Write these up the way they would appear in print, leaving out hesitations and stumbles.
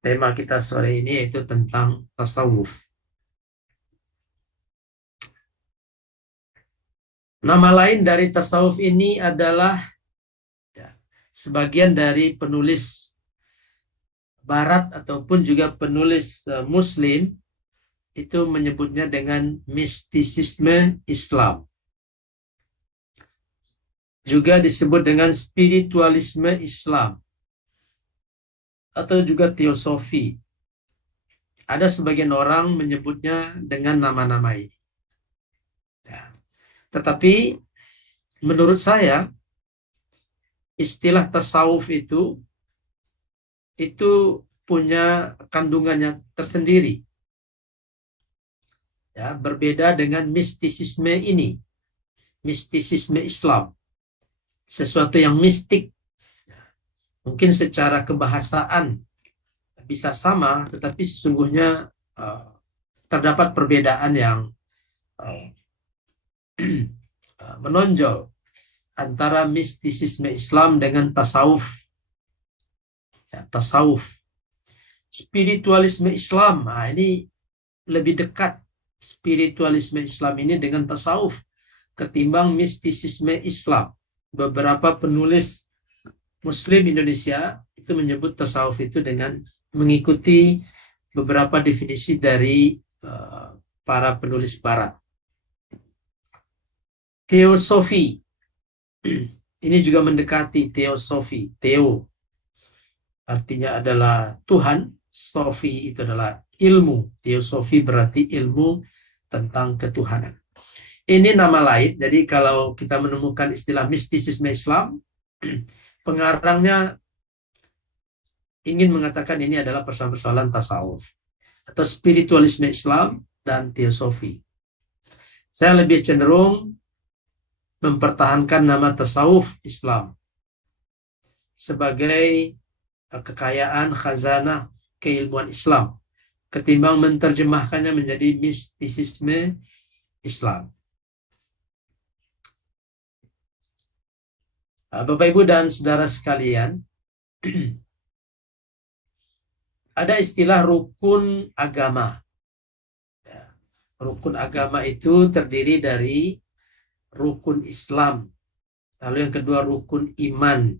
tema kita sore ini yaitu tentang tasawuf. Nama lain dari tasawuf ini adalah ya, sebagian dari penulis Barat ataupun juga penulis Muslim itu menyebutnya dengan mistisisme Islam. Juga disebut dengan spiritualisme Islam atau juga teosofi. Ada sebagian orang menyebutnya dengan nama-nama ini. Ya. Tetapi menurut saya istilah tasawuf itu punya kandungannya tersendiri. Ya, berbeda dengan mistisisme ini, mistisisme Islam, sesuatu yang mistik. Mungkin secara kebahasaan bisa sama, tetapi sesungguhnya uh, terdapat perbedaan yang uh, menonjol antara mistisisme Islam dengan tasawuf. Ya, tasawuf, spiritualisme Islam, nah ini lebih dekat spiritualisme Islam ini dengan tasawuf ketimbang mistisisme Islam. Beberapa penulis Muslim Indonesia itu menyebut tasawuf itu dengan mengikuti beberapa definisi dari para penulis Barat. Teosofi ini juga mendekati teosofi. Teo artinya adalah Tuhan, sofi itu adalah ilmu. Teosofi berarti ilmu tentang ketuhanan. Ini nama lain, jadi kalau kita menemukan istilah mistisisme Islam, pengarangnya ingin mengatakan ini adalah persoalan-persoalan tasawuf atau spiritualisme Islam dan teosofi. Saya lebih cenderung mempertahankan nama tasawuf Islam sebagai kekayaan khazanah keilmuan Islam ketimbang menerjemahkannya menjadi mistisisme Islam. Bapak Ibu dan saudara sekalian, ada istilah rukun agama. Rukun agama itu terdiri dari rukun Islam, lalu yang kedua rukun iman,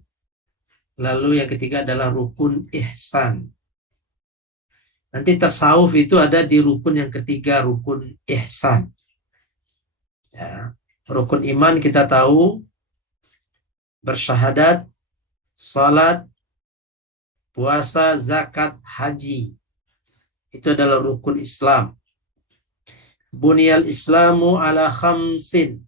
lalu yang ketiga adalah rukun ihsan. Nanti tasawuf itu ada di rukun yang ketiga, rukun ihsan. Ya. Rukun iman kita tahu bersyahadat, salat, puasa, zakat, haji. Itu adalah rukun Islam. Bunyal Islamu ala khamsin.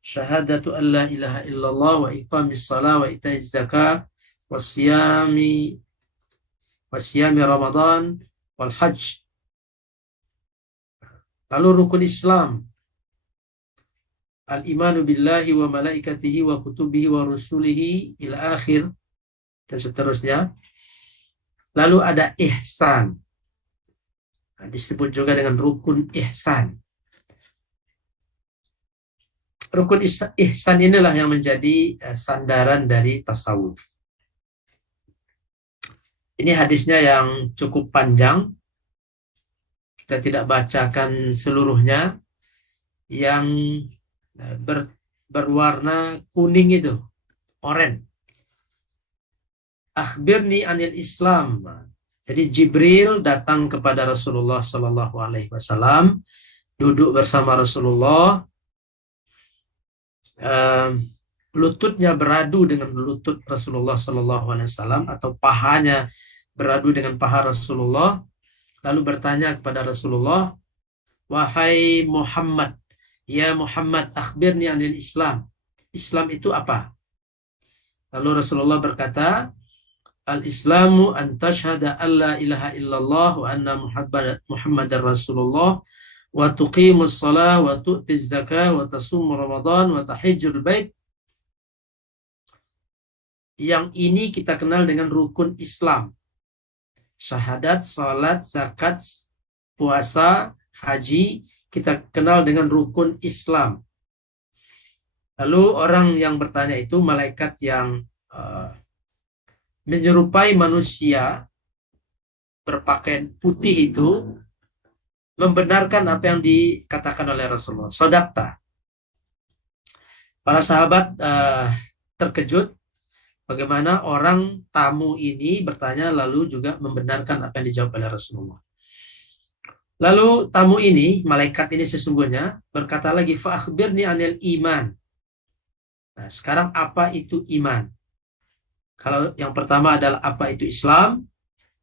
Syahadatu an la ilaha illallah wa iqamis salah wa itaiz zakah wa siyami Ramadan wal hajj. Lalu rukun Islam, al-imanu billahi wa malaikatihi wa kutubihi wa rusulihi ila akhir dan seterusnya. Lalu ada ihsan. Nah, disebut juga dengan rukun ihsan. Rukun ihsan inilah yang menjadi sandaran dari tasawuf. Ini hadisnya yang cukup panjang. Kita tidak bacakan seluruhnya. Yang berwarna kuning itu, oranye. Akhbirni anil Islam. Jadi Jibril datang kepada Rasulullah Sallallahu Alaihi Wasallam, duduk bersama Rasulullah, lututnya beradu dengan lutut Rasulullah Sallallahu Alaihi Wasallam atau pahanya beradu dengan paha Rasulullah, lalu bertanya kepada Rasulullah, wahai Muhammad, ya Muhammad, akhbirni anil Islam. Islam itu apa? Lalu Rasulullah berkata, al-Islamu an tashhada an la ilaha illallah wa anna Muhammadar Rasulullah wa tuqimus salah wa tu'tiz zakah wa tasum Ramadan wa tahijjul bait. Yang ini kita kenal dengan rukun Islam. Syahadat, salat, zakat, puasa, haji, kita kenal dengan rukun Islam. Lalu orang yang bertanya itu malaikat yang menyerupai manusia berpakaian putih itu membenarkan apa yang dikatakan oleh Rasulullah. Sodakta. Para sahabat terkejut bagaimana orang tamu ini bertanya lalu juga membenarkan apa yang dijawab oleh Rasulullah. Lalu tamu ini, malaikat ini sesungguhnya berkata lagi, "Fa'akhbirni anil iman." Nah, sekarang apa itu iman? Kalau yang pertama adalah apa itu Islam,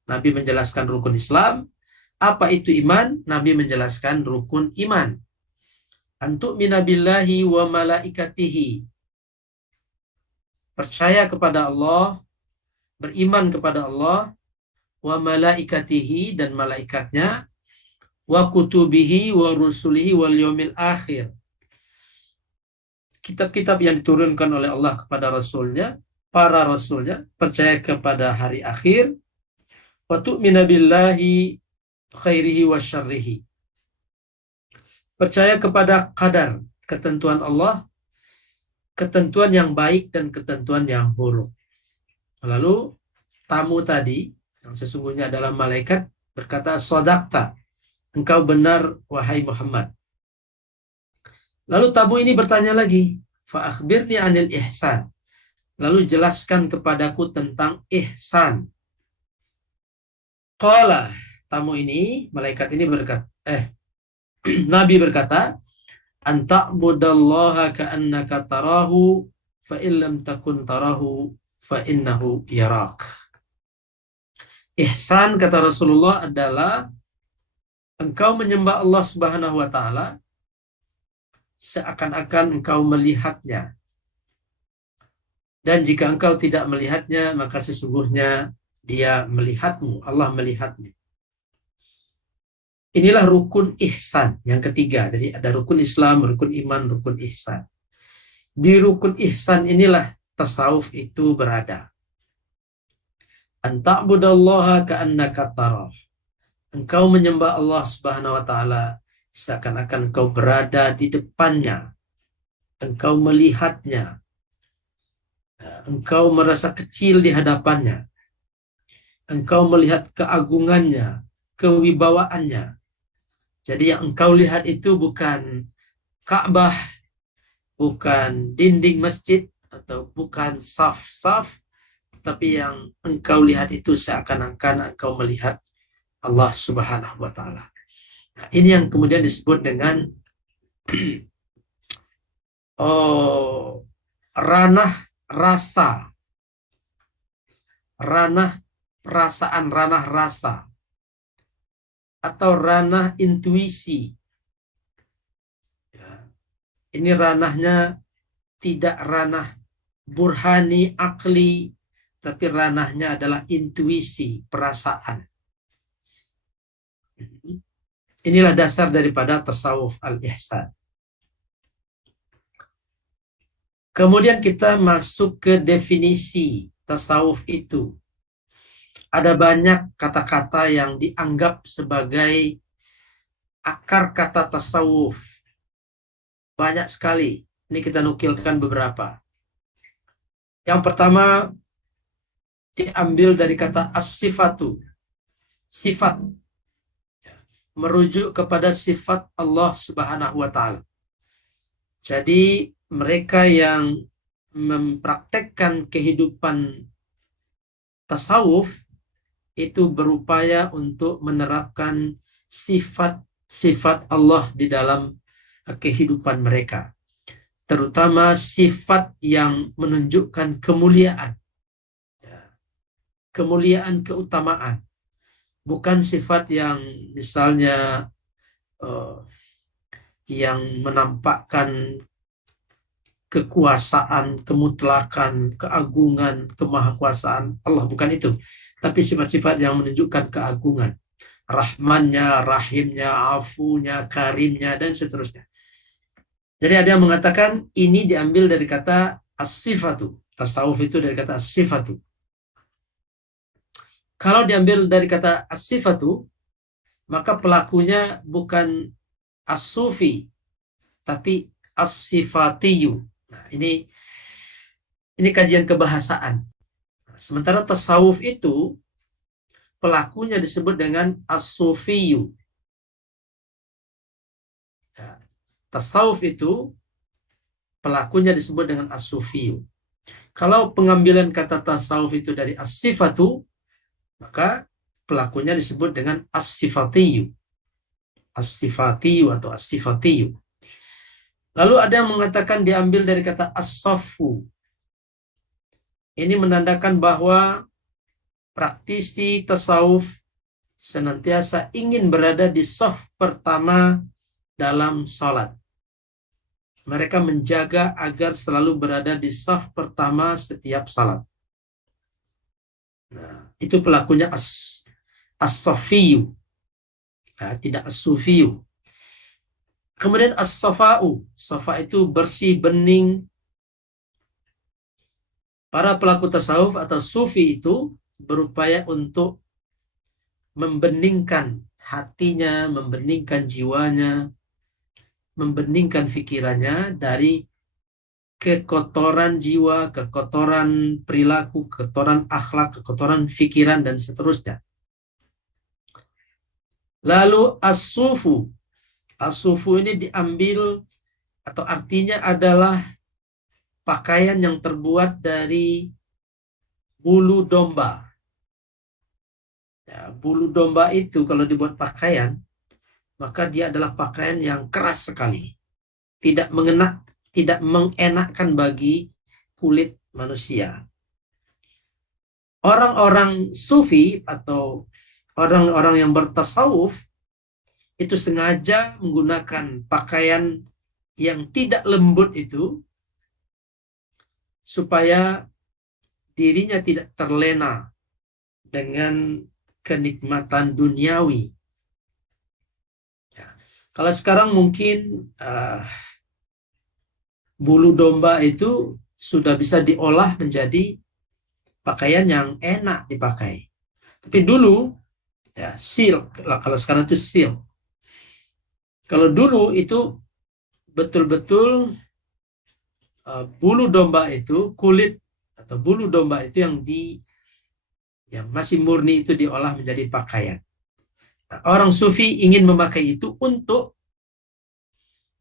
Nabi menjelaskan rukun Islam. Apa itu iman? Nabi menjelaskan rukun iman. Antuk minabillahi wa malaikatihi. Percaya kepada Allah, beriman kepada Allah, wa malaikatihi dan malaikatnya, wa kutubihi wa rusulihi wal yaumil akhir. Kitab-kitab yang diturunkan oleh Allah kepada Rasulnya, para Rasulnya, percaya kepada hari akhir, wa tu'mina billahi khairihi wa syarrihi. Percaya kepada qadar, ketentuan Allah, ketentuan yang baik dan ketentuan yang buruk. Lalu tamu tadi, yang sesungguhnya adalah malaikat, berkata, "Sodakta, engkau benar wahai Muhammad." Lalu tamu ini bertanya lagi, "Fa'akhbirni anil ihsan." Lalu jelaskan kepadaku tentang ihsan. Qala, tamu ini, malaikat ini berkata, Nabi berkata, "Anta'budallaha ka'annaka tarahu, fa illam takun tarahu, fa innahu yarak." Ihsan, kata Rasulullah, adalah engkau menyembah Allah Subhanahu wa taala seakan-akan engkau melihatnya. Dan jika engkau tidak melihatnya, maka sesungguhnya dia melihatmu, Allah melihatmu. Inilah rukun ihsan yang ketiga. Jadi ada rukun Islam, rukun iman, rukun ihsan. Di rukun ihsan inilah tasawuf itu berada. Anta'budallaha ka'annaka tarah. Engkau menyembah Allah Subhanahu wa taala seakan-akan engkau berada di depannya. Engkau melihatnya. Engkau merasa kecil di hadapannya. Engkau melihat keagungannya, kewibawaannya. Jadi yang engkau lihat itu bukan Ka'bah, bukan dinding masjid, atau bukan saf-saf, tapi yang engkau lihat itu seakan-akan engkau melihat Allah Subhanahu wa taala. Nah, ini yang kemudian disebut dengan ranah rasa, ranah perasaan, ranah rasa, atau ranah intuisi. Ya. Ini ranahnya tidak ranah burhani, akli, tapi ranahnya adalah intuisi, perasaan. Inilah dasar daripada tasawuf al-ihsan. Kemudian kita masuk ke definisi tasawuf itu. Ada banyak kata-kata yang dianggap sebagai akar kata tasawuf. Banyak sekali. Ini kita nukilkan beberapa. Yang pertama diambil dari kata as-sifatu. Sifat. Merujuk kepada sifat Allah Subhanahu wa taala. Jadi mereka yang mempraktekkan kehidupan tasawuf itu berupaya untuk menerapkan sifat-sifat Allah di dalam kehidupan mereka. Terutama sifat yang menunjukkan kemuliaan. Kemuliaan, keutamaan. Bukan sifat yang misalnya yang menampakkan kekuasaan, kemutlakan, keagungan, kemahakuasaan Allah. Bukan itu. Tapi sifat-sifat yang menunjukkan keagungan. Rahmannya, rahimnya, afunya, karimnya, dan seterusnya. Jadi ada yang mengatakan ini diambil dari kata as-sifatu. Tasawuf itu dari kata as-sifatu. Kalau diambil dari kata as-sifatu, maka pelakunya bukan as-sufi, tapi as-sifatiyu. Nah, ini kajian kebahasaan. Sementara tasawuf itu pelakunya disebut dengan as-sufiyu. Ya, tasawuf itu pelakunya disebut dengan as-sufiyu. Kalau pengambilan kata tasawuf itu dari as-sifatu, maka pelakunya disebut dengan as-sifatiyu. As-sifatiyu atau as-sifatiyu. Lalu ada yang mengatakan diambil dari kata as-safu. Ini menandakan bahwa praktisi tasawuf senantiasa ingin berada di saf pertama dalam salat. Mereka menjaga agar selalu berada di saf pertama setiap salat. Nah, itu pelakunya as-safiyu, ya, tidak as-sufiyu. Kemudian as-safa'u. Safa itu bersih, bening. Para pelaku tasawuf atau sufi itu berupaya untuk membeningkan hatinya, membeningkan jiwanya, membeningkan pikirannya dari kekotoran jiwa, kekotoran perilaku, kekotoran akhlak, kekotoran pikiran, dan seterusnya. Lalu as-sufu. As-sufu ini diambil atau artinya adalah pakaian yang terbuat dari bulu domba. Ya, bulu domba itu kalau dibuat pakaian, maka dia adalah pakaian yang keras sekali. Tidak mengena, tidak mengenakkan bagi kulit manusia. Orang-orang sufi atau orang-orang yang bertasawuf itu sengaja menggunakan pakaian yang tidak lembut itu supaya dirinya tidak terlena dengan kenikmatan duniawi. Ya. Kalau sekarang mungkin bulu domba itu sudah bisa diolah menjadi pakaian yang enak dipakai. Tapi dulu ya silk, kalau sekarang itu silk. Kalau dulu itu betul-betul bulu domba itu, kulit atau bulu domba itu yang masih murni itu diolah menjadi pakaian. Nah, orang sufi ingin memakai itu untuk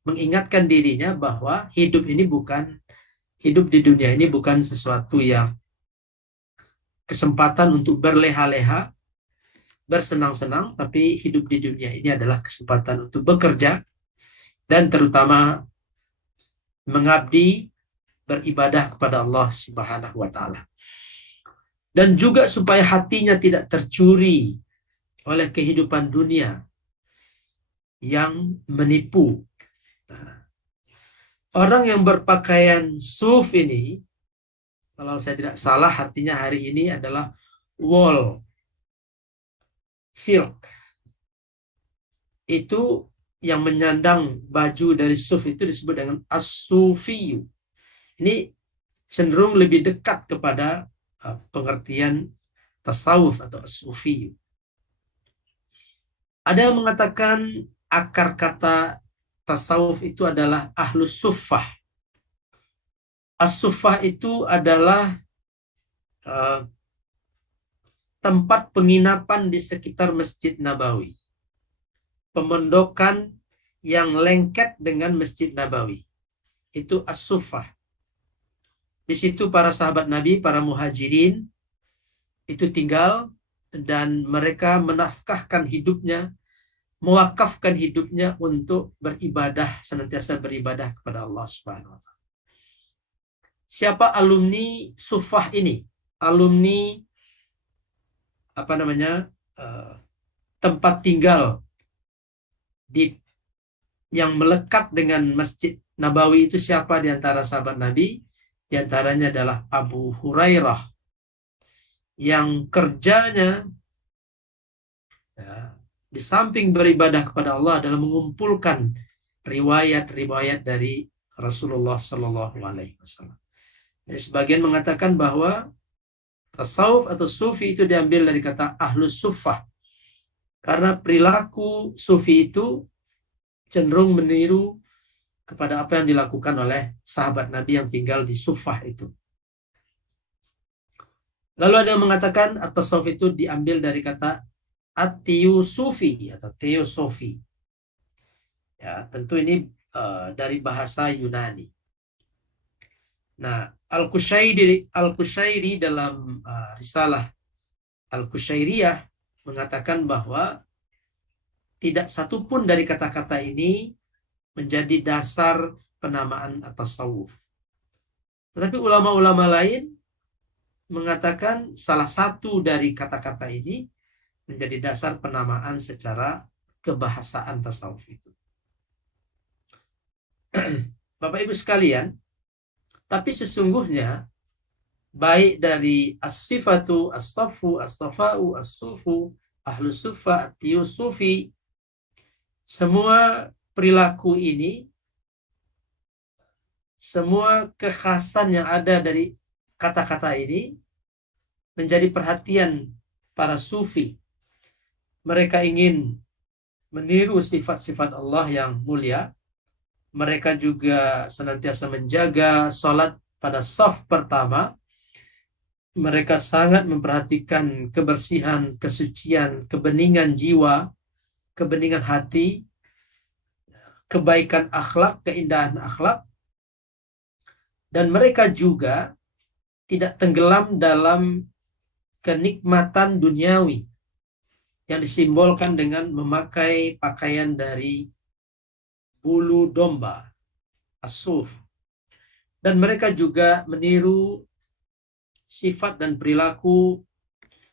mengingatkan dirinya bahwa hidup di dunia ini bukan sesuatu yang kesempatan untuk berleha-leha, bersenang-senang, tapi hidup di dunia ini adalah kesempatan untuk bekerja dan terutama mengabdi, beribadah kepada Allah Subhanahu wa taala. Dan juga supaya hatinya tidak tercuri oleh kehidupan dunia yang menipu. Nah, orang yang berpakaian suf ini, kalau saya tidak salah artinya hari ini adalah wool, silk. Itu yang menyandang baju dari suf itu disebut dengan as-sufiyu. Ini cenderung lebih dekat kepada pengertian tasawuf atau as-sufiyu. Ada yang mengatakan akar kata tasawuf itu adalah ahlus suffah. As-suffah itu adalah tempat penginapan di sekitar Masjid Nabawi. Pemondokan yang lengket dengan Masjid Nabawi. Itu as-suffah. Di situ para sahabat Nabi, para muhajirin itu tinggal dan mereka menafkahkan hidupnya, mewakafkan hidupnya untuk beribadah, senantiasa beribadah kepada Allah Subhanahu wa taala. Siapa alumni suffah ini? Alumni tempat tinggal yang melekat dengan Masjid Nabawi itu siapa di antara sahabat Nabi? Di antaranya adalah Abu Hurairah yang kerjanya ya, di samping beribadah kepada Allah adalah mengumpulkan riwayat-riwayat dari Rasulullah Shallallahu Alaihi Wasallam. Jadi sebagian mengatakan bahwa tasawuf atau sufi itu diambil dari kata ahlus suffah karena perilaku sufi itu cenderung meniru kepada apa yang dilakukan oleh sahabat Nabi yang tinggal di suffah itu. Lalu ada yang mengatakan at-tasawuf itu diambil dari kata at-tiyusufi atau teosofi. Ya, tentu ini dari bahasa Yunani. Nah, Al-Kushairi dalam risalah Al-Kushairiyah mengatakan bahwa tidak satupun dari kata-kata ini menjadi dasar penamaan tasawuf. Tetapi ulama-ulama lain mengatakan salah satu dari kata-kata ini menjadi dasar penamaan secara kebahasaan tasawuf itu. Bapak Ibu sekalian, tapi sesungguhnya baik dari as-sifatu, as-safu, as-safa'u, as-sufu, ahlu sufa, sufi, semua perilaku ini, semua kekhasan yang ada dari kata-kata ini menjadi perhatian para sufi. Mereka ingin meniru sifat-sifat Allah yang mulia. Mereka juga senantiasa menjaga sholat pada saf pertama. Mereka sangat memperhatikan kebersihan, kesucian, kebeningan jiwa, kebeningan hati, kebaikan akhlak, keindahan akhlak. Dan mereka juga tidak tenggelam dalam kenikmatan duniawi yang disimbolkan dengan memakai pakaian dari bulu domba, asuf. Dan mereka juga meniru sifat dan perilaku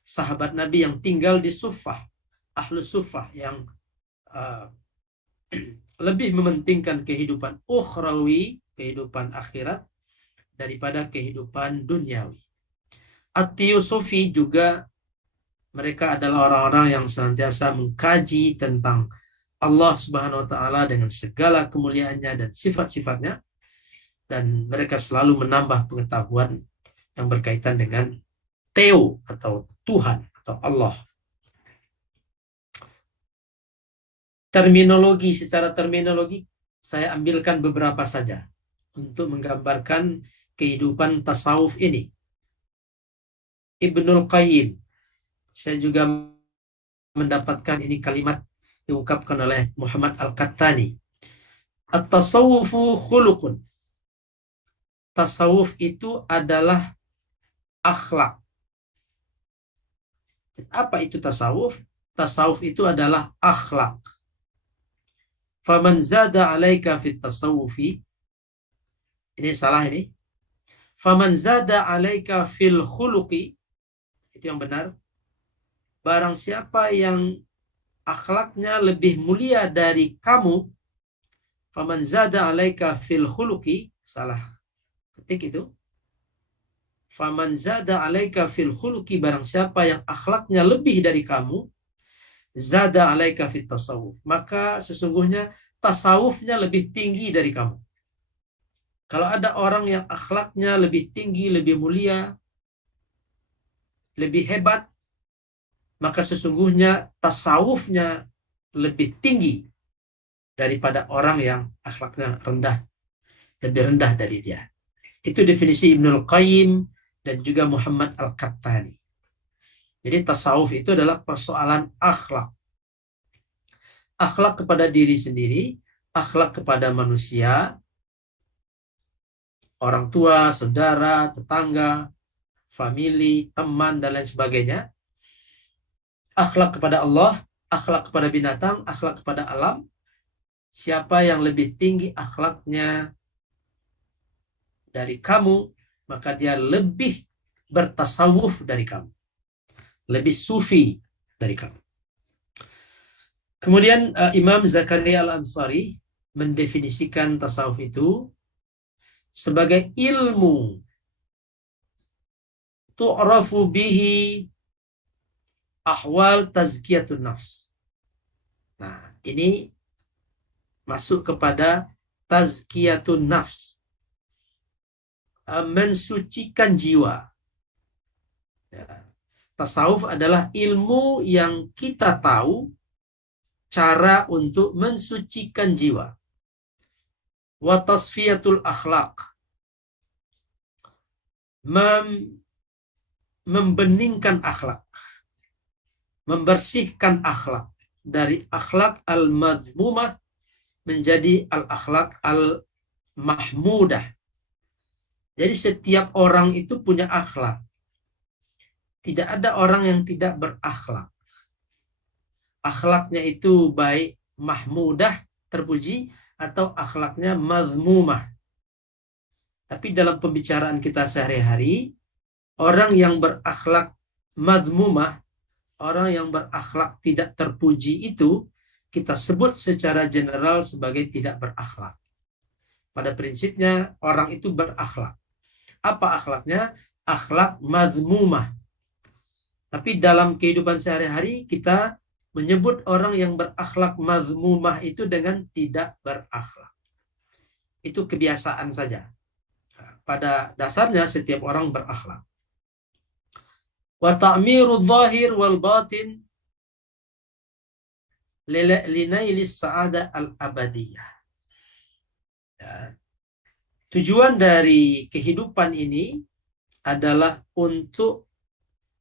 sahabat Nabi yang tinggal di Suffah, ahlu Suffah yang uh, lebih mementingkan kehidupan ukhrawi, kehidupan akhirat, daripada kehidupan duniawi. At-Tiyusufi juga mereka adalah orang-orang yang senantiasa mengkaji tentang Allah Subhanahu wa taala dengan segala kemuliaannya dan sifat-sifatnya, dan mereka selalu menambah pengetahuan yang berkaitan dengan Teo atau Tuhan atau Allah. Secara terminologi saya ambilkan beberapa saja untuk menggambarkan kehidupan tasawuf ini. Ibnul Qayyim, saya juga mendapatkan ini kalimat diungkapkan oleh Muhammad Al-Qattani. At-tasawufu khuluqun. Tasawuf itu adalah akhlak. Apa itu tasawuf? Tasawuf itu adalah akhlak. Faman zada alaika fit tasawufi. Ini salah ini. Faman zada alaika fil khuluqi. Itu yang benar. Barang siapa yang akhlaknya lebih mulia dari kamu, faman zada alaika fil khuluqi, salah ketik itu. Faman zada alaika fil khuluqi, barang siapa yang akhlaknya lebih dari kamu, zada alaika fit tasawuf, maka sesungguhnya tasawufnya lebih tinggi dari kamu. Kalau ada orang yang akhlaknya lebih tinggi, lebih mulia, lebih hebat, maka sesungguhnya tasawufnya lebih tinggi daripada orang yang akhlaknya rendah, lebih rendah dari dia. Itu definisi Ibnul Qayyim dan juga Muhammad Al-Qattani. Jadi tasawuf itu adalah persoalan akhlak. Akhlak kepada diri sendiri, akhlak kepada manusia, orang tua, saudara, tetangga, famili, teman, dan lain sebagainya. Akhlak kepada Allah, akhlak kepada binatang, akhlak kepada alam. Siapa yang lebih tinggi akhlaknya dari kamu, maka dia lebih bertasawuf dari kamu. Lebih sufi dari kamu. Kemudian Imam Zakaria Al-Ansari mendefinisikan tasawuf itu sebagai ilmu tu'rafu bihi ahwal tazkiyatun nafs. Nah, ini masuk kepada tazkiyatun nafs. Mensucikan jiwa. Ya. Tasawuf adalah ilmu yang kita tahu cara untuk mensucikan jiwa. Wa tasfiyatul akhlaq. membeningkan akhlak, membersihkan akhlak dari akhlak al-madmumah menjadi al-akhlak al-mahmudah. Jadi setiap orang itu punya akhlak. Tidak ada orang yang tidak berakhlak. Akhlaknya itu baik mahmudah, terpuji, atau akhlaknya mazmumah. Tapi dalam pembicaraan kita sehari-hari, orang yang berakhlak mazmumah, orang yang berakhlak tidak terpuji itu, kita sebut secara general sebagai tidak berakhlak. Pada prinsipnya, orang itu berakhlak. Apa akhlaknya? Akhlak mazmumah. Tapi dalam kehidupan sehari-hari, kita menyebut orang yang berakhlak mazmumah itu dengan tidak berakhlak. Itu kebiasaan saja. Pada dasarnya setiap orang berakhlak. Wa ta'miru dhahir wal batin linailis sa'ada al-abadiyah. Ya. Tujuan dari kehidupan ini adalah untuk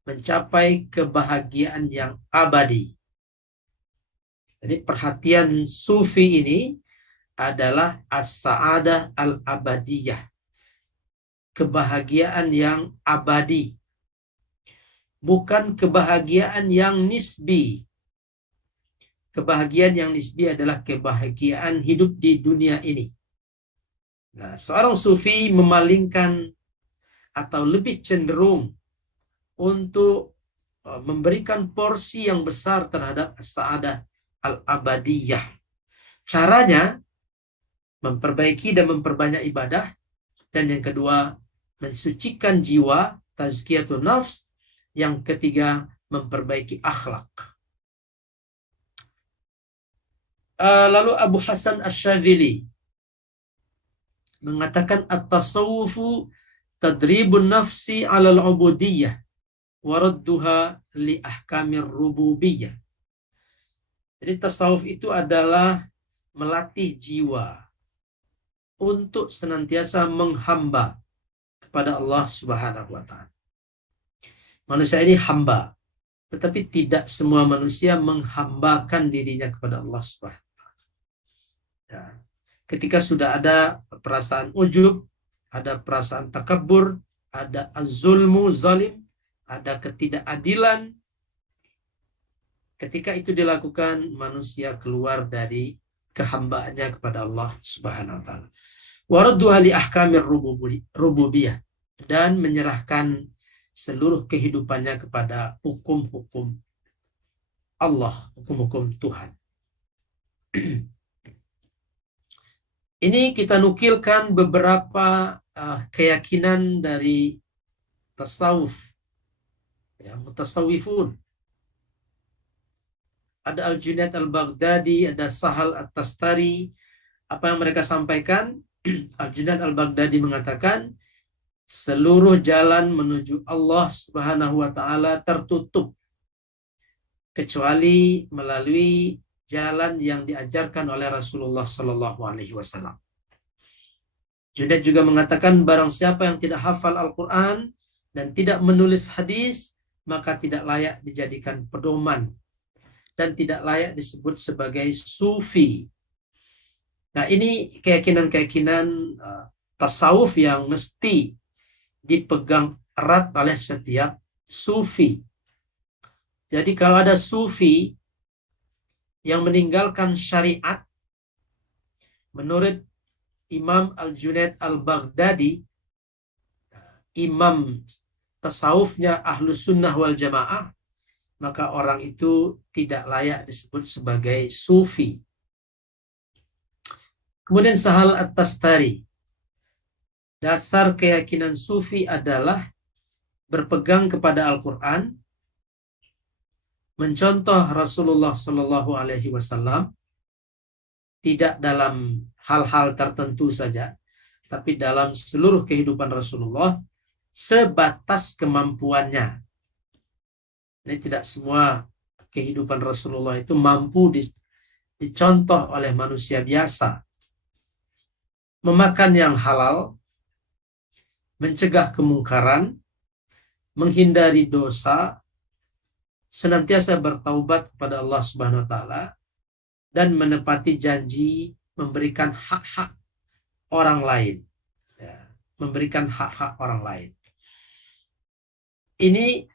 mencapai kebahagiaan yang abadi. Jadi perhatian sufi ini adalah as-sa'adah al-abadiyah. Kebahagiaan yang abadi. Bukan kebahagiaan yang nisbi. Kebahagiaan yang nisbi adalah kebahagiaan hidup di dunia ini. Nah, seorang sufi memalingkan atau lebih cenderung untuk memberikan porsi yang besar terhadap as-sa'adah al-abadiyah. Caranya memperbaiki dan memperbanyak ibadah, dan yang kedua mensucikan jiwa, tazkiyatun nafs, yang ketiga memperbaiki akhlak. Lalu Abu Hasan Asy-Syadzili mengatakan at-tasawufu tadribun nafsi 'alal 'ubudiyyah wa radduha li ahkamir rububiyyah. Jadi tasawuf itu adalah melatih jiwa untuk senantiasa menghamba kepada Allah Subhanahu wa taala. Manusia ini hamba, tetapi tidak semua manusia menghambakan dirinya kepada Allah Subhanahu wa taala. Ya. Ketika sudah ada perasaan ujub, ada perasaan takabur, ada az-zulmu, zalim, ada ketidakadilan. Ketika itu dilakukan, manusia keluar dari kehambaannya kepada Allah Subhanahu wa taala. Waradduha li ahkamir rububiyah, dan menyerahkan seluruh kehidupannya kepada hukum-hukum Allah, hukum-hukum Tuhan. Ini kita nukilkan beberapa keyakinan dari tasawuf, ya, mutasawwifun. Ada Al-Junaid Al-Baghdadi, ada Sahal At-Tastari. Apa yang mereka sampaikan? Al-Junaid Al-Baghdadi mengatakan seluruh jalan menuju Allah Subhanahu wa taala tertutup kecuali melalui jalan yang diajarkan oleh Rasulullah sallallahu alaihi wasallam. Junaid juga mengatakan barang siapa yang tidak hafal Al-Qur'an dan tidak menulis hadis, maka tidak layak dijadikan pedoman dan tidak layak disebut sebagai sufi. Nah, ini keyakinan-keyakinan tasawuf yang mesti dipegang erat oleh setiap sufi. Jadi kalau ada sufi yang meninggalkan syariat, menurut Imam Al-Junaid Al-Baghdadi, imam tasawufnya Ahlus Sunnah wal Jamaah, maka orang itu tidak layak disebut sebagai sufi. Kemudian Sahal At-Tastari, dasar keyakinan sufi adalah berpegang kepada Al-Quran, mencontoh Rasulullah Sallallahu Alaihi Wasallam, tidak dalam hal-hal tertentu saja, tapi dalam seluruh kehidupan Rasulullah sebatas kemampuannya. Ini tidak semua kehidupan Rasulullah itu mampu dicontoh oleh manusia biasa. Memakan yang halal, mencegah kemungkaran, menghindari dosa, senantiasa bertaubat kepada Allah Subhanahu wa taala, dan menepati janji memberikan hak-hak orang lain. Ya, memberikan hak-hak orang lain. Ini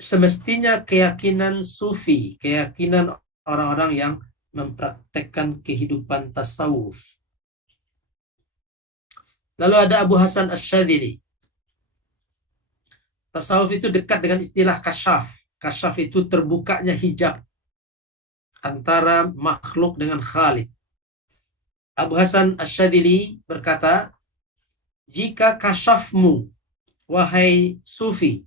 semestinya keyakinan sufi, keyakinan orang-orang yang mempraktekkan kehidupan tasawuf. Lalu ada Abu Hasan Asyadzili. Tasawuf itu dekat dengan istilah kasyaf. Kasyaf itu terbukanya hijab antara makhluk dengan Khalik. Abu Hasan Asyadzili berkata, jika kasyafmu, wahai sufi,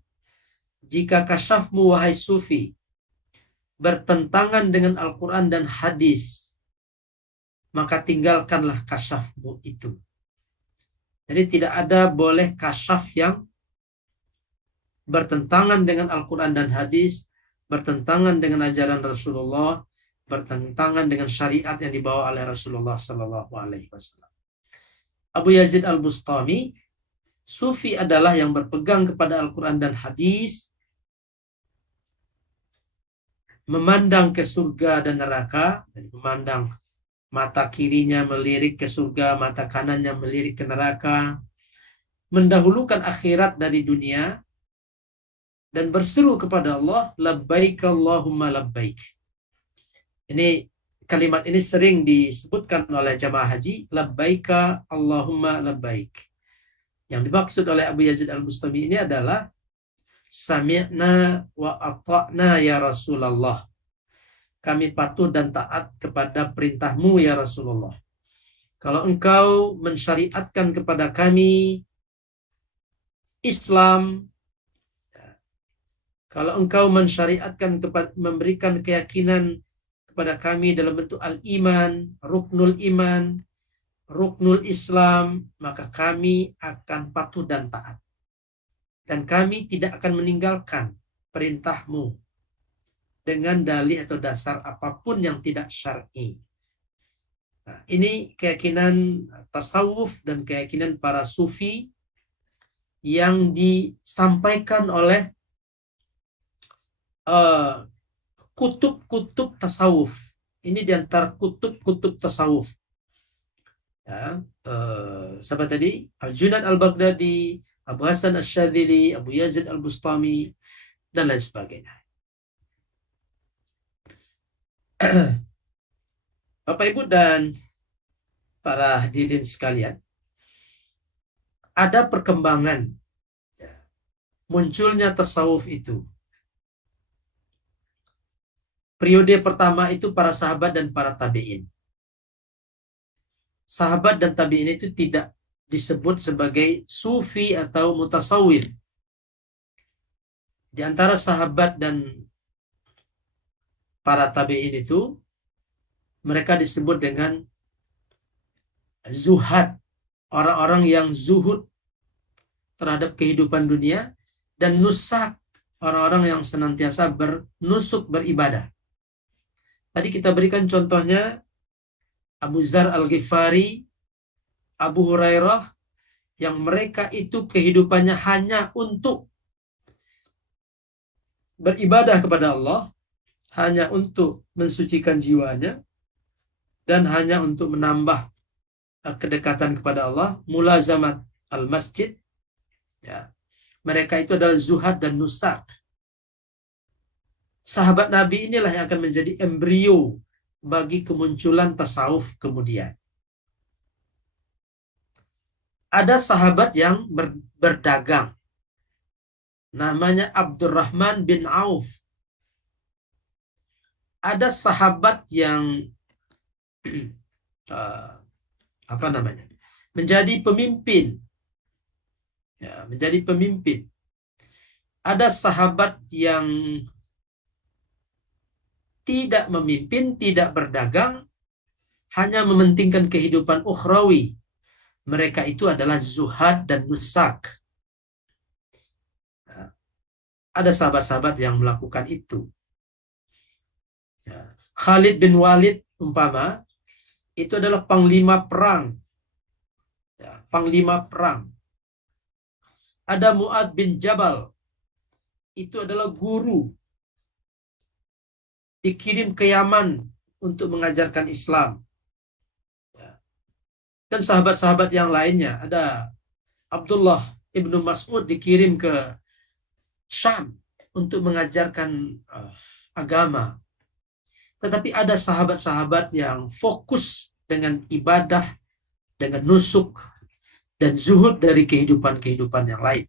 jika kasyafmu, wahai sufi, bertentangan dengan Al-Quran dan hadis, maka tinggalkanlah kasyafmu itu. Jadi tidak ada boleh kasyaf yang bertentangan dengan Al-Quran dan hadis, bertentangan dengan ajaran Rasulullah, bertentangan dengan syariat yang dibawa oleh Rasulullah Sallallahu Alaihi Wasallam. Abu Yazid Al-Bustami, sufi adalah yang berpegang kepada Al-Quran dan hadis, memandang ke surga dan neraka, dan memandang mata kirinya melirik ke surga, mata kanannya melirik ke neraka, mendahulukan akhirat dari dunia, dan berseru kepada Allah, labbaik Allahumma labbaik. Ini kalimat ini sering disebutkan oleh jamaah haji, labbaika Allahumma labbaik. Yang dimaksud oleh Abu Yazid Al-Bustami ini adalah sami'na wa ata'na ya Rasulullah. Kami patuh dan taat kepada perintahmu ya Rasulullah. Kalau engkau mensyariatkan kepada kami Islam, kalau engkau mensyariatkan memberikan keyakinan kepada kami dalam bentuk al-iman, ruknul Islam, maka kami akan patuh dan taat. Dan kami tidak akan meninggalkan perintahmu dengan dalih atau dasar apapun yang tidak syar'i. Nah, ini keyakinan tasawuf dan keyakinan para sufi yang disampaikan oleh kutub-kutub tasawuf. Ini diantara kutub-kutub tasawuf. Ya, siapa tadi? Al-Junaid Al-Baghdadi, Abu Hasan Asyadzili, Abu Yazid Al-Bustami, dan lain sebagainya. Bapak Ibu dan para hadirin sekalian, ada perkembangan munculnya tasawuf itu. Periode pertama itu para sahabat dan para tabi'in. Sahabat dan tabi'in itu tidak disebut sebagai sufi atau mutasawwif. Di antara sahabat dan para tabi'in itu, mereka disebut dengan zuhad, orang-orang yang zuhud terhadap kehidupan dunia, dan nusak, orang-orang yang senantiasa bernusuk beribadah. Tadi kita berikan contohnya Abu Dzar Al-Ghifari, Abu Hurairah, yang mereka itu kehidupannya hanya untuk beribadah kepada Allah, hanya untuk mensucikan jiwanya, dan hanya untuk menambah kedekatan kepada Allah, mulazamat al-masjid. Ya. Mereka itu adalah zuhad dan nusak. Sahabat Nabi inilah yang akan menjadi embrio bagi kemunculan tasawuf kemudian. Ada sahabat yang berdagang. Namanya Abdurrahman bin Auf. Ada sahabat yang menjadi pemimpin. Ya, menjadi pemimpin. Ada sahabat yang tidak memimpin, tidak berdagang, hanya mementingkan kehidupan ukhrawi. Mereka itu adalah zuhad dan nusak. Ada sahabat-sahabat yang melakukan itu. Khalid bin Walid umpama, itu adalah panglima perang. Panglima perang. Ada Mu'ad bin Jabal. itu adalah guru, dikirim ke Yaman untuk mengajarkan Islam. Dan sahabat-sahabat yang lainnya, ada Abdullah ibnu Mas'ud dikirim ke Syam untuk mengajarkan agama. Tetapi ada sahabat-sahabat yang fokus dengan ibadah, dengan nusuk, dan zuhud dari kehidupan-kehidupan yang lain.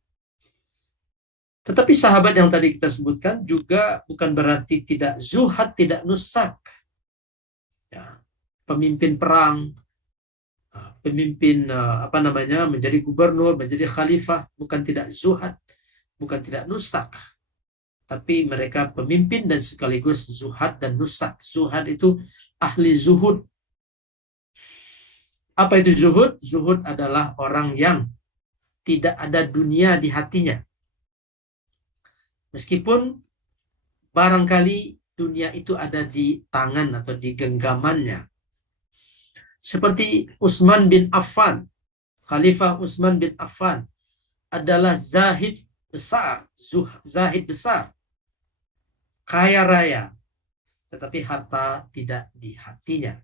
Tetapi sahabat yang tadi kita sebutkan juga bukan berarti tidak zuhad, tidak nusak. Ya, pemimpin perang, pemimpin menjadi gubernur, menjadi khalifah, bukan tidak zuhad, bukan tidak nusak, tapi mereka pemimpin dan sekaligus zuhad dan nusak. Zuhad itu ahli zuhud. Apa itu zuhud? Zuhud adalah orang yang tidak ada dunia di hatinya. Meskipun barangkali dunia itu ada di tangan atau di genggamannya. Seperti Utsman bin Affan. Khalifah Utsman bin Affan adalah zahid besar, zahid besar, kaya raya, tetapi harta tidak di hatinya.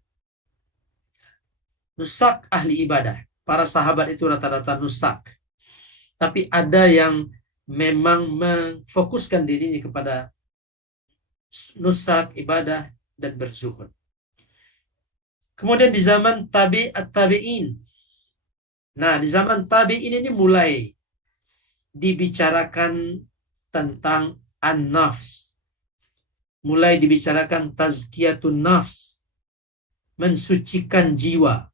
Nusak ahli ibadah. Para sahabat itu rata-rata nusak. Tapi ada yang memang memfokuskan dirinya kepada nusak, ibadah, dan berzuhud. Kemudian di zaman tabi'in. Nah, di zaman tabi'in ini mulai dibicarakan tentang an-nafs. Mulai dibicarakan tazkiyatun nafs. Mensucikan jiwa.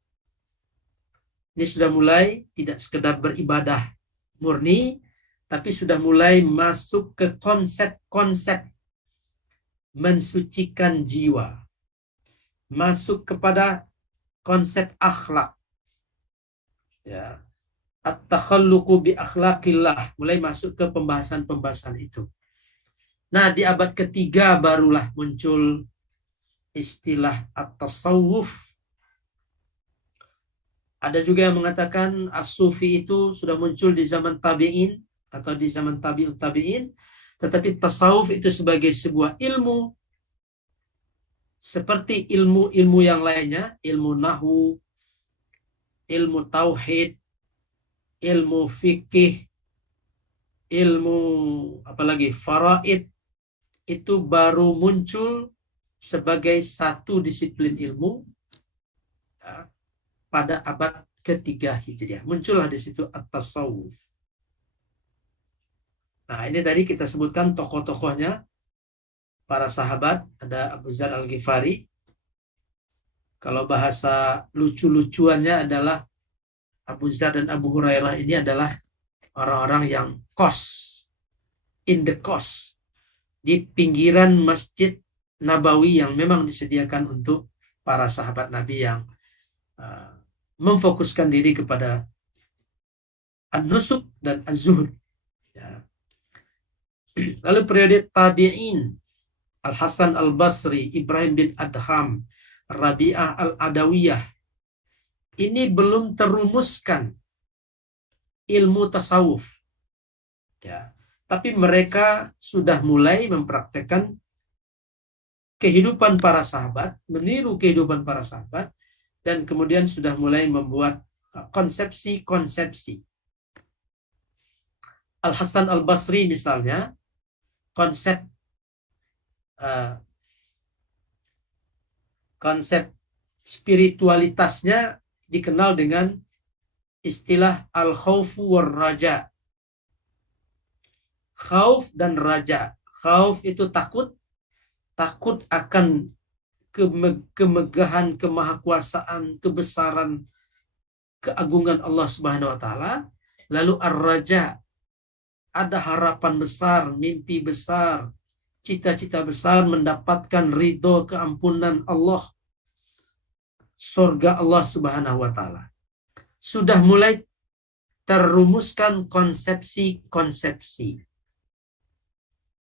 Ini sudah mulai tidak sekedar beribadah murni, tapi sudah mulai masuk ke konsep-konsep mensucikan jiwa. Masuk kepada konsep akhlak. Ya. At-takhalluqu bi akhlaqillah. Mulai masuk ke pembahasan-pembahasan itu. Nah, di abad ketiga barulah muncul istilah at-tasawuf. Ada juga yang mengatakan as-sufi itu sudah muncul di zaman tabi'in atau di zaman tabi'ut tabi'in. Tetapi tasawuf itu sebagai sebuah ilmu seperti ilmu-ilmu yang lainnya, ilmu nahwu, ilmu tauhid, ilmu fikih, ilmu apalagi faraid, itu baru muncul sebagai satu disiplin ilmu ya, pada abad ketiga Hijriah. Muncullah di situ at-tasawuf. Nah, ini tadi kita sebutkan tokoh-tokohnya, para sahabat, ada Abu Dzar Al-Ghifari. Kalau bahasa lucu-lucuannya adalah Abu Dzar dan Abu Hurairah ini adalah orang-orang yang in the cost, di pinggiran Masjid Nabawi yang memang disediakan untuk para sahabat Nabi yang memfokuskan diri kepada an-nusuk dan az-zuhud. Ya. Lalu periode tabi'in, Al-Hasan Al-Basri, Ibrahim bin Adham, Rabi'ah Al-Adawiyah, ini belum terumuskan ilmu tasawuf. Ya. Tapi mereka sudah mulai mempraktekkan kehidupan para sahabat, meniru kehidupan para sahabat, dan kemudian sudah mulai membuat konsepsi-konsepsi. Al-Hasan Al-Basri misalnya, konsep spiritualitasnya dikenal dengan istilah al-khawfu war-raja. Khauf dan raja. Khauf itu takut akan kemegahan, kemahakuasaan, kebesaran, keagungan Allah Subhanahu wa taala. Lalu ar-raja, ada harapan besar, mimpi besar, cita-cita besar mendapatkan ridho, keampunan Allah, surga Allah Subhanahu wa taala. Sudah mulai terumuskan konsepsi-konsepsi.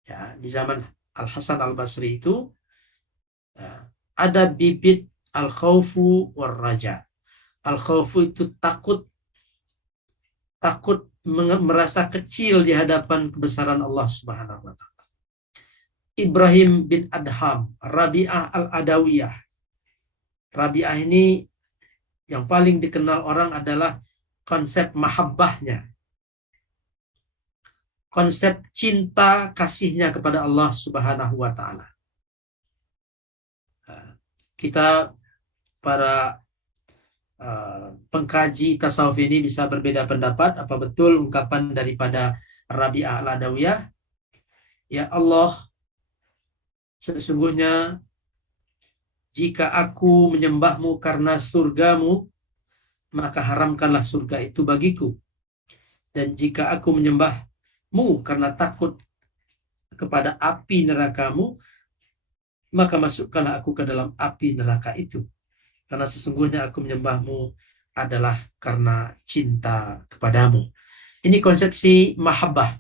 Ya, di zaman Al-Hasan Al-Basri itu ada bibit al-khawfu war-raja. Al-khawfu itu takut merasa kecil di hadapan kebesaran Allah Subhanahu wa taala. Ibrahim bin Adham, Rabi'ah al-Adawiyah. Rabi'ah ini yang paling dikenal orang adalah konsep mahabbahnya, konsep cinta kasihnya kepada Allah Subhanahu wa taala. Kita para pengkaji tasawuf ini bisa berbeda pendapat apa betul ungkapan daripada Rabi'ah al-Adawiyah, ya Allah, sesungguhnya jika aku menyembahmu karena surgamu, maka haramkanlah surga itu bagiku. Dan jika aku menyembahmu karena takut kepada api nerakamu, maka masukkanlah aku ke dalam api neraka itu. Karena sesungguhnya aku menyembahmu adalah karena cinta kepadamu. Ini konsepsi mahabbah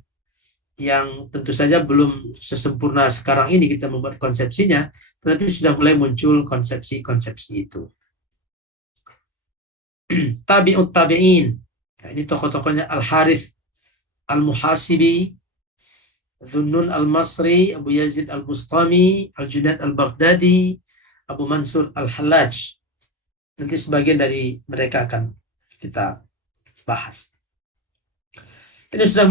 yang tentu saja belum sesempurna sekarang ini kita membuat konsepsinya, tetapi sudah mulai muncul konsepsi-konsepsi itu. Tabi'ut tabi'in. Nah, ini tokoh-tokohnya Al-Harith Al-Muhasibi, Dhunnun Al-Masri, Abu Yazid Al-Bustami, Al-Junaid Al-Baghdadi, Abu Mansur Al-Hallaj. Nanti sebagian dari mereka akan kita bahas. Ini sudah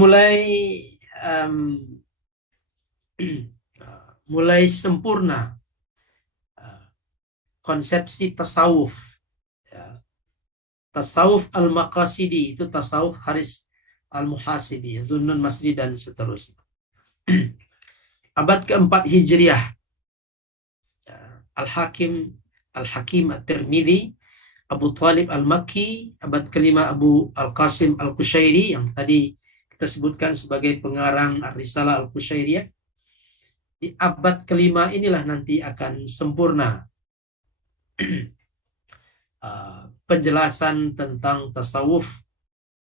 mulai sempurna konsepsi tasawuf. Ya. Tasawuf al-Maqasidi itu tasawuf Haris al-Muhasibi, Dhunnun Masri dan seterusnya. Abad keempat Hijriah, Al-Hakim At-Tirmidzi, Abu Talib Al-Makki, abad kelima Abu Al-Qasim Al-Qushairi yang tadi kita sebutkan sebagai pengarang Ar-Risalah Al-Qushairiyah. Di abad kelima inilah nanti akan sempurna penjelasan tentang tasawuf,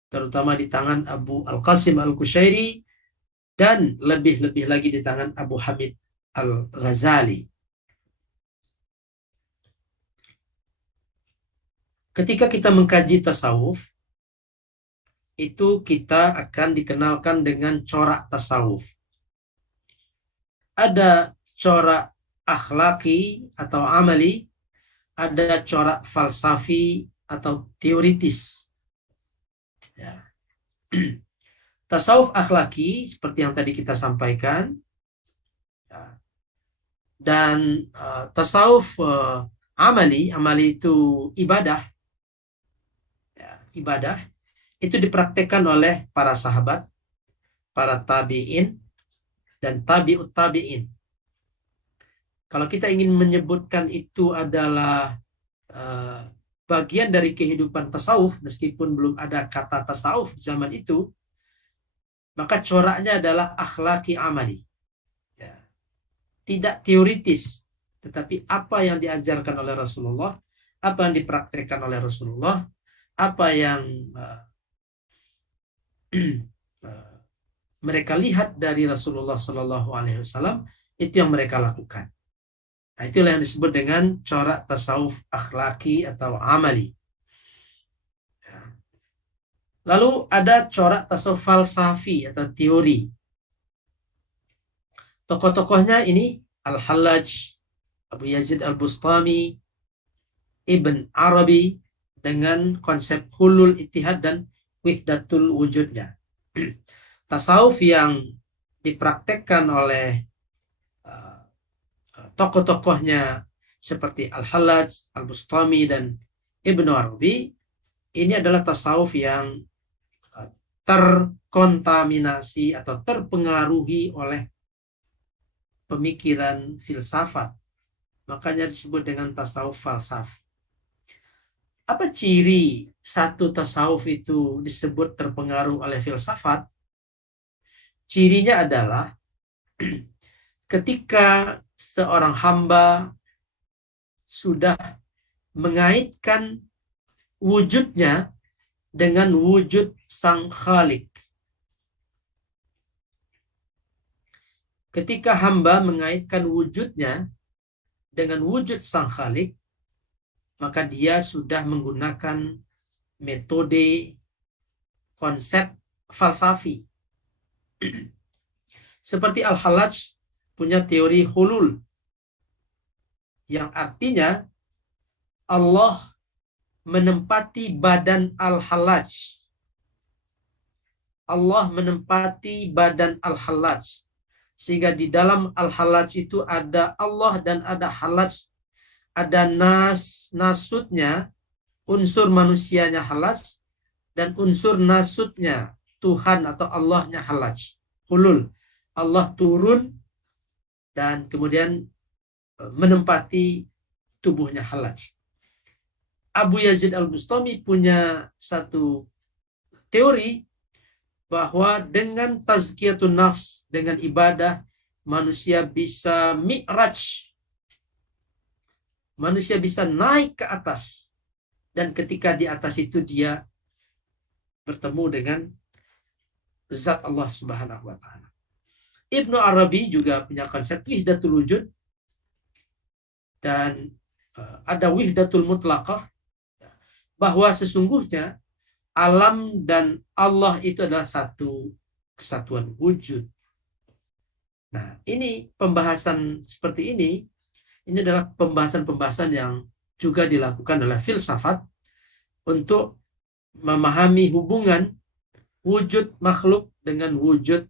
terutama di tangan Abu Al-Qasim Al-Qushairi dan lebih-lebih lagi di tangan Abu Hamid Al-Ghazali. Ketika kita mengkaji tasawuf, itu kita akan dikenalkan dengan corak tasawuf. Ada corak akhlaki atau amali, ada corak falsafi atau teoritis. Ya. Tasawuf akhlaki seperti yang tadi kita sampaikan, ya. Dan tasawuf amali itu ibadah, ya, ibadah itu dipraktekkan oleh para sahabat, para tabi'in, dan tabi'ut tabi'in. Kalau kita ingin menyebutkan itu adalah bagian dari kehidupan tasawuf, meskipun belum ada kata tasawuf zaman itu, maka coraknya adalah akhlaki amali. Ya. Tidak teoritis, tetapi apa yang diajarkan oleh Rasulullah, apa yang dipraktekkan oleh Rasulullah, apa yang mereka lihat dari Rasulullah Shallallahu Alaihi Wasallam, itu yang mereka lakukan. Nah, itulah yang disebut dengan corak tasawuf akhlaki atau amali. Lalu ada corak tasawuf falsafi atau teori. Tokoh-tokohnya ini Al-Hallaj, Abu Yazid Al-Bustami, Ibn Arabi dengan konsep hulul ittihad dan wihdatul wujudnya. Tasawuf yang dipraktekkan oleh tokoh-tokohnya seperti Al-Hallaj, Al-Bustami, dan Ibn Arabi, ini adalah tasawuf yang terkontaminasi atau terpengaruhi oleh pemikiran filsafat. Makanya disebut dengan tasawuf falsafah. Apa ciri satu tasawuf itu disebut terpengaruh oleh filsafat? Cirinya adalah ketika seorang hamba sudah mengaitkan wujudnya dengan wujud Sang Khalik. Ketika hamba mengaitkan wujudnya dengan wujud Sang Khalik, maka dia sudah menggunakan metode, konsep falsafi. Seperti Al-Hallaj punya teori hulul, yang artinya Allah menempati badan Al-Hallaj. Allah menempati badan Al-Hallaj. Sehingga di dalam Al-Hallaj itu ada Allah dan ada Hallaj. Ada nasutnya, unsur manusianya Hallaj, dan unsur nasutnya Tuhan atau Allahnya Hallaj. Hulul. Allah turun dan kemudian menempati tubuhnya Hallaj. Abu Yazid Al-Bustami punya satu teori bahwa dengan tazkiyatun nafs, dengan ibadah, manusia bisa mi'raj. Manusia bisa naik ke atas. Dan ketika di atas itu dia bertemu dengan zat Allah Subhanahu wa Ta'ala. Ibnu Arabi juga punya konsep wihdatul wujud. Dan ada wihdatul mutlaqah. Bahwa sesungguhnya alam dan Allah itu adalah satu kesatuan wujud. Nah, ini pembahasan seperti ini adalah pembahasan-pembahasan yang juga dilakukan oleh filsafat untuk memahami hubungan wujud makhluk dengan wujud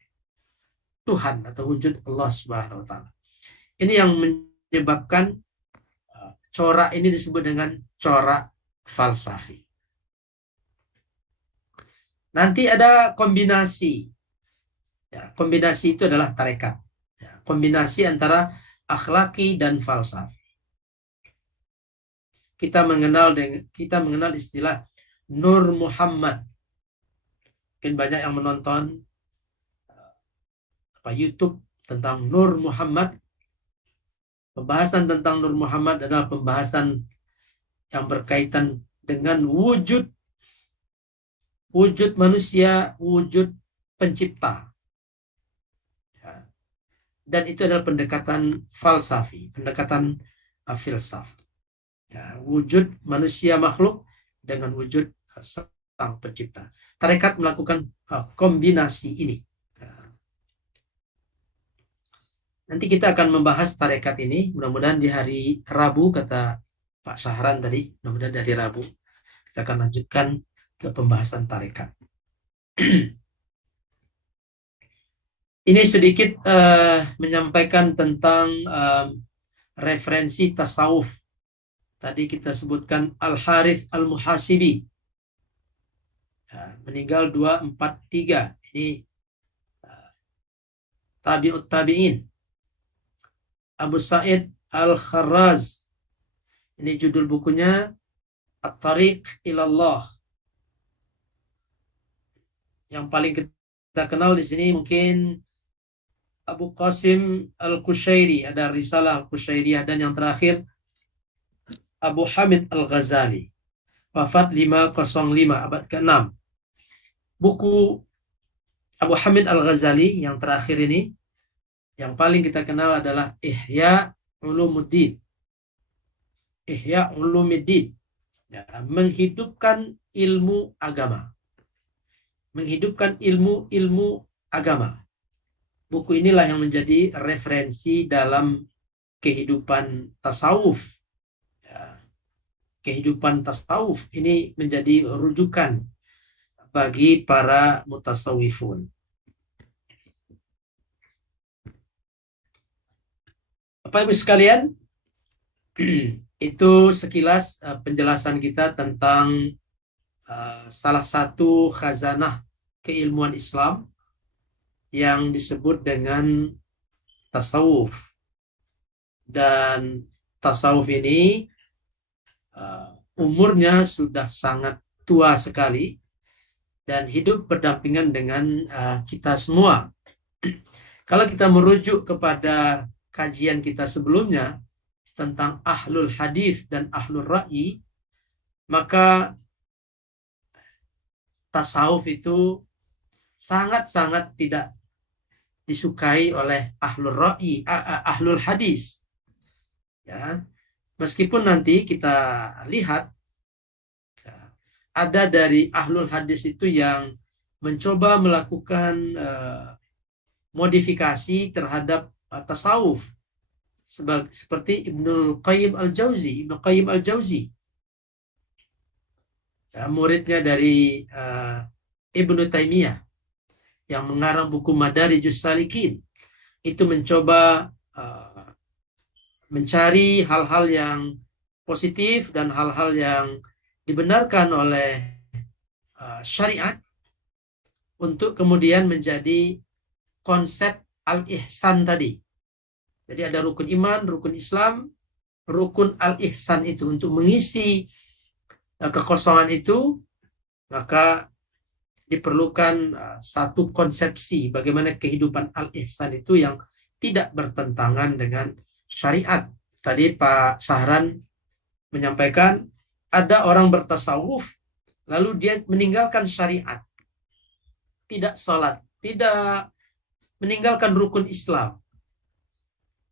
Tuhan atau wujud Allah Subhanahu wa Ta'ala. Ini yang menyebabkan corak ini disebut dengan corak falsafi. Nanti ada kombinasi. Ya, kombinasi itu adalah tarekat. Ya, kombinasi antara akhlaki dan falsafah. Kita mengenal istilah Nur Muhammad. Mungkin banyak yang menonton YouTube tentang Nur Muhammad. Pembahasan tentang Nur Muhammad adalah pembahasan yang berkaitan dengan wujud manusia, wujud pencipta. Ya. Dan itu adalah pendekatan falsafi, pendekatan filsaf. Ya, wujud manusia makhluk dengan wujud sang pencipta. Tarekat melakukan kombinasi ini. Nanti kita akan membahas tarekat ini. Mudah-mudahan di hari Rabu, kata Pak Sahran tadi. Mudah-mudahan dari Rabu kita akan lanjutkan ke pembahasan tarekat. Ini sedikit menyampaikan tentang referensi tasawuf. Tadi kita sebutkan Al-Harith Al-Muhasibi. Ya, meninggal 243. Ini tabi'ut tabi'in. Abu Sa'id Al-Kharraz. Ini judul bukunya At-Tariq Ilallah. Yang paling kita kenal di sini mungkin Abu Qasim Al-Qushairi. Ada Risalah Al-Qushairiyah. Dan yang terakhir Abu Hamid Al-Ghazali, wafat 505, abad ke-6. Buku Abu Hamid Al-Ghazali yang terakhir ini, yang paling kita kenal adalah Ihya Ulumuddin. Ihya Ulumuddin. Ya, menghidupkan ilmu agama. Menghidupkan ilmu agama. Buku inilah yang menjadi referensi dalam kehidupan tasawuf. Kehidupan tasawuf ini menjadi rujukan bagi para mutasawwifun. Bapak Ibu sekalian, itu sekilas penjelasan kita tentang salah satu khazanah keilmuan Islam yang disebut dengan tasawuf. Dan tasawuf ini umurnya sudah sangat tua sekali dan hidup berdampingan dengan kita semua. Kalau kita merujuk kepada kajian kita sebelumnya tentang ahlul hadis dan ahlul ra'yi, maka tasawuf itu sangat-sangat tidak disukai oleh ahlul ra'yi, ahlul hadis. Ya. Meskipun nanti kita lihat ada dari ahlul hadis itu yang mencoba melakukan modifikasi terhadap tasawuf seperti Ibnu Qayyim Al-Jauzi, ya, muridnya dari Ibnu Taimiyah yang mengarang buku Madarijus Salikin, itu mencoba mencari hal-hal yang positif dan hal-hal yang dibenarkan oleh syariat untuk kemudian menjadi konsep al-ihsan tadi. Jadi ada rukun iman, rukun Islam, rukun al-ihsan itu. Untuk mengisi kekosongan itu, maka diperlukan satu konsepsi bagaimana kehidupan al-ihsan itu yang tidak bertentangan dengan syariat. Tadi Pak Sahran menyampaikan ada orang bertasawuf lalu dia meninggalkan syariat, tidak sholat, tidak meninggalkan rukun Islam.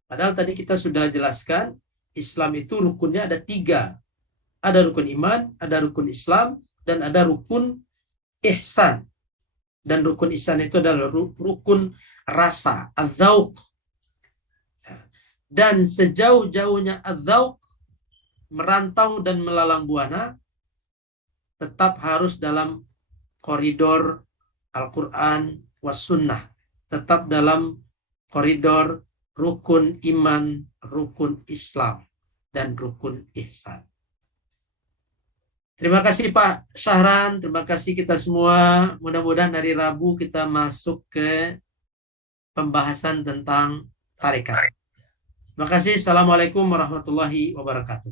Padahal tadi kita sudah jelaskan Islam itu rukunnya ada 3. Ada rukun iman, ada rukun Islam, dan ada rukun ihsan. Dan rukun ihsan itu adalah rukun rasa, adzauq. Dan sejauh-jauhnya adzauq merantau dan melalang buana tetap harus dalam koridor Al-Quran was sunnah, tetap dalam koridor rukun iman, rukun Islam, dan rukun ihsan. Terima kasih Pak Syahran, terima kasih kita semua. Mudah-mudahan hari Rabu kita masuk ke pembahasan tentang tarekat. Terima kasih. Assalamualaikum warahmatullahi wabarakatuh.